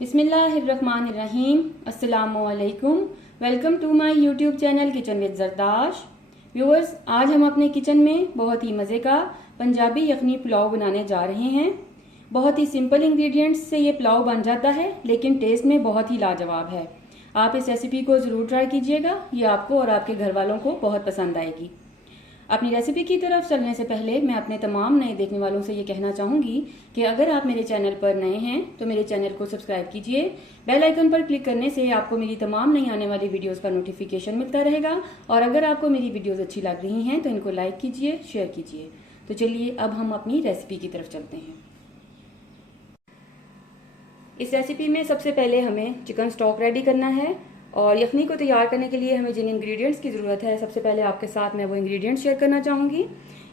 बिस्मिल्लाहिर्रहमानिर्रहीम। अस्सलामुअलैकुम। Welcome to my YouTube channel kitchen with Zardash. Viewers, आज हम अपने किचन में बहुत ही मज़े का पंजाबी यखनी पुलाव बनाने जा रहे हैं। बहुत ही सिंपल इंग्रेडिएंट्स से ये पुलाव बन जाता है, लेकिन टेस्ट में बहुत ही लाजवाब है। आप इस रेसिपी को ज़रूर ट्राई कीजिएगा, ये आपको और आपके घर वालों को बहुत पसंद आएगी। अपनी रेसिपी की तरफ चलने से पहले मैं अपने तमाम नए देखने वालों से ये कहना चाहूँगी कि अगर आप मेरे चैनल पर नए हैं तो मेरे चैनल को सब्सक्राइब कीजिए। बेल आइकन पर क्लिक करने से आपको मेरी तमाम नई आने वाली वीडियोस का नोटिफिकेशन मिलता रहेगा। और अगर आपको मेरी वीडियोस अच्छी लग रही हैं तो इनको लाइक कीजिए, शेयर कीजिए। तो चलिए अब हम अपनी रेसिपी की तरफ चलते हैं। इस रेसिपी में सबसे पहले हमें चिकन स्टॉक रेडी करना है और यखनी को तैयार करने के लिए हमें जिन इंग्रेडिएंट्स की ज़रूरत है, सबसे पहले आपके साथ मैं वो इंग्रेडिएंट्स शेयर करना चाहूँगी।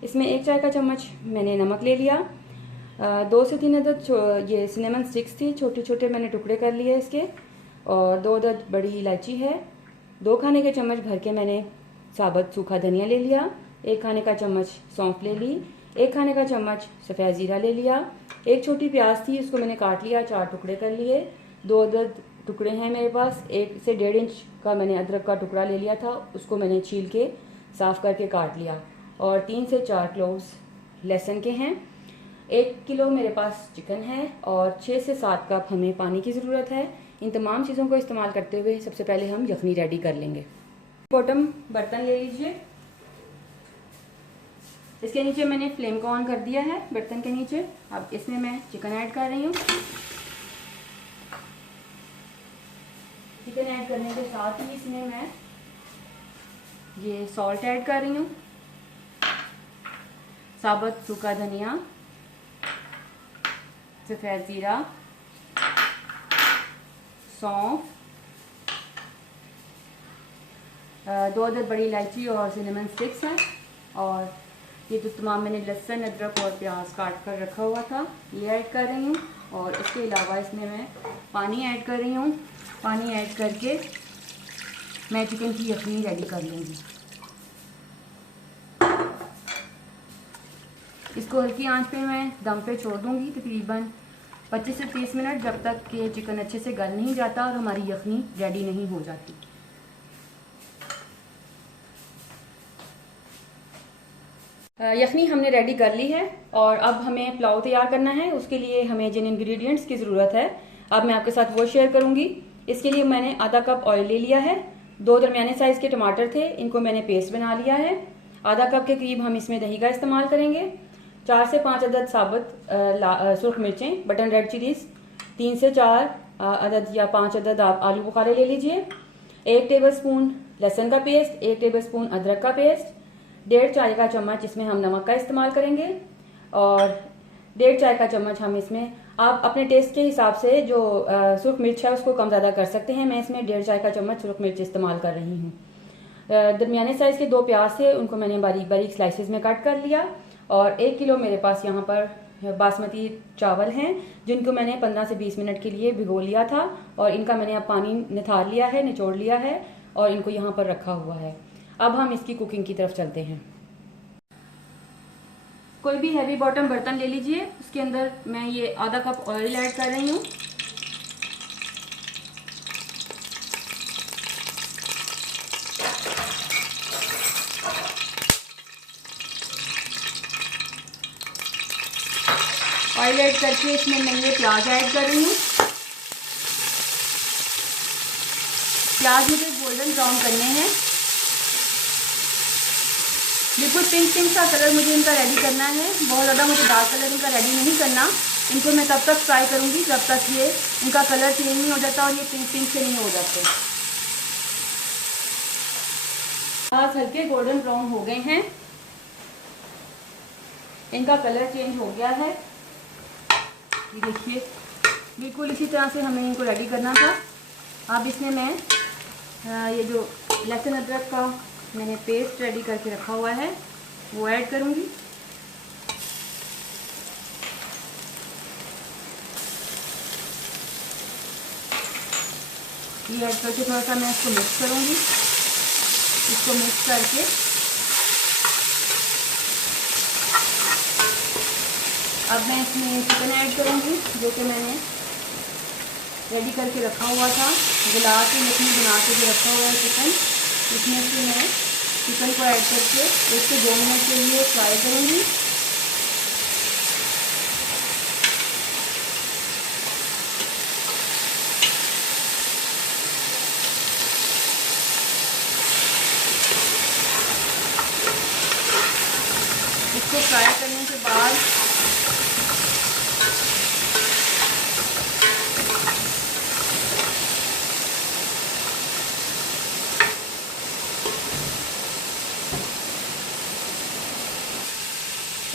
इसमें 1 चाय का चम्मच मैंने नमक ले लिया, 2 से 3 अदद ये सिनेमन स्टिक्स थी, छोटे छोटे मैंने टुकड़े कर लिए इसके, और 2 अदद बड़ी इलायची है, 2 खाने के चम्मच भर के मैंने साबुत सूखा धनिया ले लिया, 1 खाने का चम्मच सौंफ ले ली, 1 खाने का चम्मच सफ़ेद ज़ीरा ले लिया, 1 छोटी प्याज थी, उसको मैंने काट लिया, 4 टुकड़े कर लिए, 2 अदद टुकड़े हैं मेरे पास, 1 से 1.5 इंच का मैंने अदरक का टुकड़ा ले लिया था, उसको मैंने छील के साफ़ करके काट लिया, और 3 से 4 क्लोव्स लहसुन के हैं। 1 किलो मेरे पास चिकन है और 6 से 7 कप हमें पानी की ज़रूरत है। इन तमाम चीज़ों को इस्तेमाल करते हुए सबसे पहले हम यखनी रेडी कर लेंगे। बॉटम बर्तन ले लीजिए, इसके नीचे मैंने फ्लेम को ऑन कर दिया है बर्तन के नीचे। अब इसमें मैं चिकन ऐड कर रही हूँ। चिकन ऐड करने के साथ ही इसमें मैं ये सॉल्ट ऐड कर रही हूँ, साबुत सूखा धनिया, सफ़ेद ज़ीरा, सौंफ, 2 अदद बड़ी इलायची और सिनेमन स्टिक्स है, और ये जो तमाम मैंने लहसुन, अदरक और प्याज काट कर रखा हुआ था ये ऐड कर रही हूँ। और इसके अलावा इसमें मैं पानी ऐड कर रही हूँ। पानी ऐड करके मैं चिकन की यखनी रेडी कर लूँगी। इसको हल्की आंच पे मैं दम पे छोड़ दूँगी तकरीबन 25 से 30 मिनट, जब तक कि चिकन अच्छे से गल नहीं जाता और हमारी यखनी रेडी नहीं हो जाती। यखनी हमने रेडी कर ली है और अब हमें पुलाव तैयार करना है। उसके लिए हमें जिन इंग्रेडिएंट्स की ज़रूरत है अब मैं आपके साथ वो शेयर करूँगी। इसके लिए मैंने आधा कप ऑयल ले लिया है, 2 दरमियाने साइज़ के टमाटर थे, इनको मैंने पेस्ट बना लिया है। आधा कप के करीब हम इसमें दही का इस्तेमाल करेंगे। 4 से 5 अदद साबुत सुर्ख मिर्चें, बटन रेड चिलीज़, 3 से 4 अदद या 5 अदद आप आलू बुखारे ले लीजिए, 1 टेबलस्पून लहसुन का पेस्ट, 1 टेबलस्पून अदरक का पेस्ट, 1.5 चाय का चम्मच इसमें हम नमक का इस्तेमाल करेंगे, और 1.5 चाय का चम्मच हम इसमें, आप अपने टेस्ट के हिसाब से जो सुर्ख मिर्च है उसको कम ज़्यादा कर सकते हैं। मैं इसमें 1.5 चाय का चम्मच सुर्ख मिर्च इस्तेमाल कर रही हूँ। दरमियाने साइज़ के 2 प्याज थे, उनको मैंने बारीक बारीक स्लाइसेस में कट कर लिया। और 1 किलो मेरे पास यहाँ पर बासमती चावल हैं, जिनको मैंने 15 से 20 मिनट के लिए भिगो लिया था, और इनका मैंने अब पानी निथार लिया है, निचोड़ लिया है, और इनको यहाँ पर रखा हुआ है। अब हम इसकी कुकिंग की तरफ चलते हैं। कोई भी हैवी बॉटम बर्तन ले लीजिए, उसके अंदर मैं ये आधा कप ऑयल ऐड कर रही हूँ। ऑयल ऐड करके इसमें मैं ये प्याज ऐड कर रही हूँ। प्याज मुझे गोल्डन ब्राउन करने हैं, बिल्कुल पिंक पिंक सा कलर मुझे इनका रेडी करना है। बहुत ज़्यादा मुझे डार्क कलर इनका रेडी नहीं करना। इनको मैं तब तक फ्राई करूँगी जब तक ये इनका कलर चेंज नहीं हो जाता और ये पिंक पिंक से नहीं हो जाते। प्याज हल्के गोल्डन ब्राउन हो गए हैं, इनका कलर चेंज हो गया है। ये देखिए, बिल्कुल इसी तरह से हमें इनको रेडी करना था। अब इसमें मैं ये जो लहसुन अदरक का मैंने पेस्ट रेडी करके रखा हुआ है वो ऐड करूँगी। ये ऐड करके थोड़ा सा मैं इसको मिक्स करूँगी। इसको मिक्स करके अब मैं इसमें चिकन ऐड करूँगी, जो कि मैंने रेडी करके रखा हुआ था, गिलास में यखनी बना के जो रखा हुआ है चिकन, इसमें से मैं चिकन को ऐड करके 1 से 2 मिनट के लिए फ्राई करूँगी। इसको फ्राई करने के बाद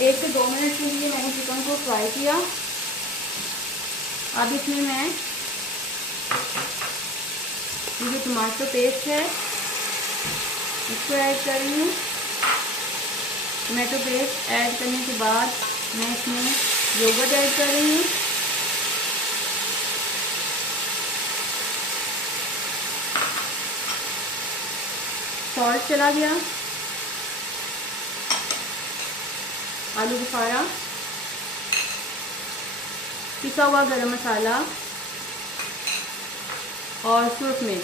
एक से 2 मिनट के लिए मैंने चिकन को फ्राई किया। अब इसमें मैं ये जो टमाटो पेस्ट है इसको ऐड कर रही हूँ। टमाटो पेस्ट ऐड करने के बाद मैं इसमें योगर्ट ऐड कर रही हूँ। सॉल्ट चला गया, आलू बुखारा, पिसा हुआ गरम मसाला और सुरख मिर्च,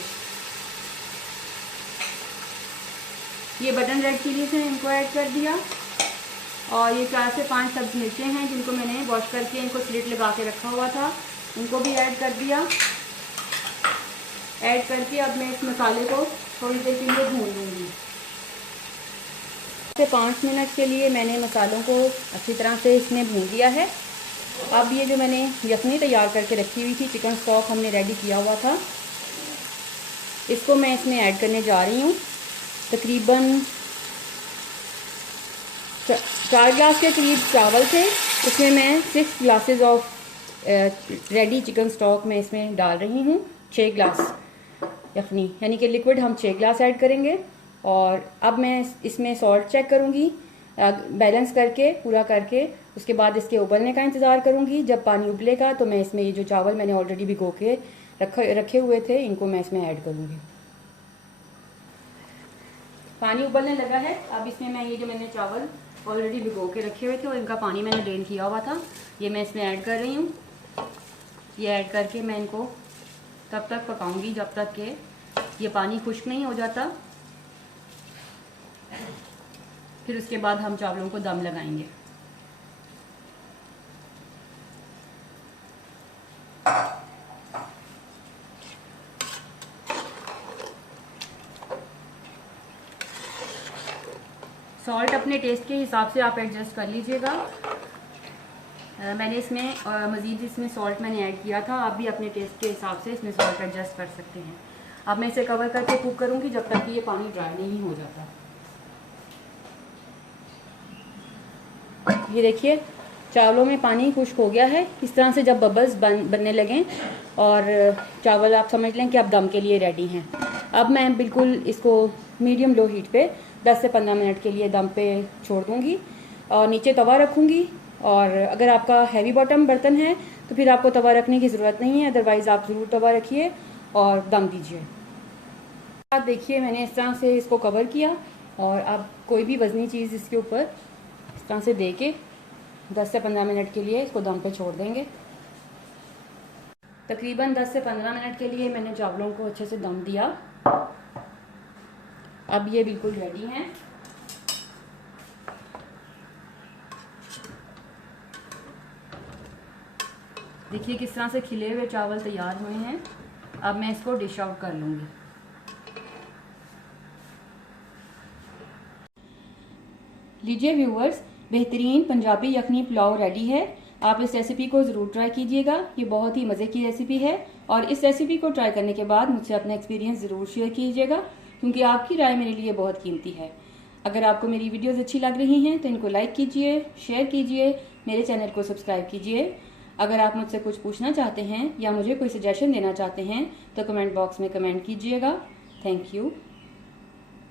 ये बटन रेड चिलीज हैं, इनको ऐड कर दिया। और ये 4 से 5 सब्ज़ मिर्चें हैं जिनको मैंने वॉश करके इनको स्लिट लगा के रखा हुआ था, इनको भी ऐड कर दिया। ऐड करके अब मैं इस मसाले को थोड़ी देर के लिए भून लूँगी। 4 से 5 मिनट के लिए मैंने मसालों को अच्छी तरह से इसमें भून लिया है। अब ये जो मैंने यखनी तैयार करके रखी हुई थी, चिकन स्टॉक हमने रेडी किया हुआ था, इसको मैं इसमें ऐड करने जा रही हूँ। तकरीबन 4 गिलास के करीब चावल थे, उसमें मैं 6 glasses of ready chicken stock में इसमें डाल रही हूँ। 6 गिलास यखनी, यानी कि लिक्विड हम 6 गिलास ऐड करेंगे। और अब मैं इसमें सॉल्ट चेक करूँगी, बैलेंस करके पूरा करके उसके बाद इसके उबलने का इंतज़ार करूँगी। जब पानी उबलेगा तो मैं इसमें ये जो चावल मैंने ऑलरेडी भिगो के रखे हुए थे, इनको मैं इसमें ऐड करूँगी। पानी उबलने लगा है। अब इसमें मैं ये जो मैंने चावल ऑलरेडी भिगो के रखे हुए थे और इनका पानी मैंने ड्रेन किया हुआ था, ये मैं इसमें ऐड कर रही हूँ। ये ऐड करके मैं इनको तब तक पकाऊंगी जब तक कि ये पानी खुश्क नहीं हो जाता। फिर उसके बाद हम चावलों को दम लगाएंगे। सॉल्ट अपने टेस्ट के हिसाब से आप एडजस्ट कर लीजिएगा। मैंने इसमें मज़ीद इसमें सॉल्ट मैंने ऐड किया था, आप भी अपने टेस्ट के हिसाब से इसमें सॉल्ट एडजस्ट कर सकते हैं। अब मैं इसे कवर करके कुक करूँगी जब तक कि ये पानी ड्राई नहीं हो जाता। ये देखिए चावलों में पानी खुश्क हो गया है। इस तरह से जब बबल्स बनने लगें और चावल आप समझ लें कि अब दम के लिए रेडी हैं। अब मैं बिल्कुल इसको मीडियम लो हीट पे 10 से 15 मिनट के लिए दम पे छोड़ दूँगी और नीचे तवा रखूँगी। और अगर आपका हैवी बॉटम बर्तन है तो फिर आपको तवा रखने की ज़रूरत नहीं है, अदरवाइज़ आप ज़रूर तवा रखिए और दम दीजिए। आप देखिए मैंने इस तरह से इसको कवर किया और अब कोई भी वज़नी चीज़ इसके ऊपर इस तरह से दे के 10 से 15 मिनट के लिए इसको दम पे छोड़ देंगे। तकरीबन 10 से 15 मिनट के लिए मैंने चावलों को अच्छे से दम दिया। अब ये बिल्कुल रेडी हैं। देखिए किस तरह से खिले हुए चावल तैयार हुए हैं। अब मैं इसको डिश आउट कर लूँगी। लीजिए व्यूअर्स, बेहतरीन पंजाबी यखनी पुलाव रेडी है। आप इस रेसिपी को ज़रूर ट्राई कीजिएगा। ये बहुत ही मज़े की रेसिपी है और इस रेसिपी को ट्राई करने के बाद मुझसे अपना एक्सपीरियंस ज़रूर शेयर कीजिएगा, क्योंकि आपकी राय मेरे लिए बहुत कीमती है। अगर आपको मेरी वीडियोस अच्छी लग रही हैं तो इनको लाइक कीजिए, शेयर कीजिए, मेरे चैनल को सब्सक्राइब कीजिए। अगर आप मुझसे कुछ पूछना चाहते हैं या मुझे कोई सजेशन देना चाहते हैं तो कमेंट बॉक्स में कमेंट कीजिएगा। Thank you.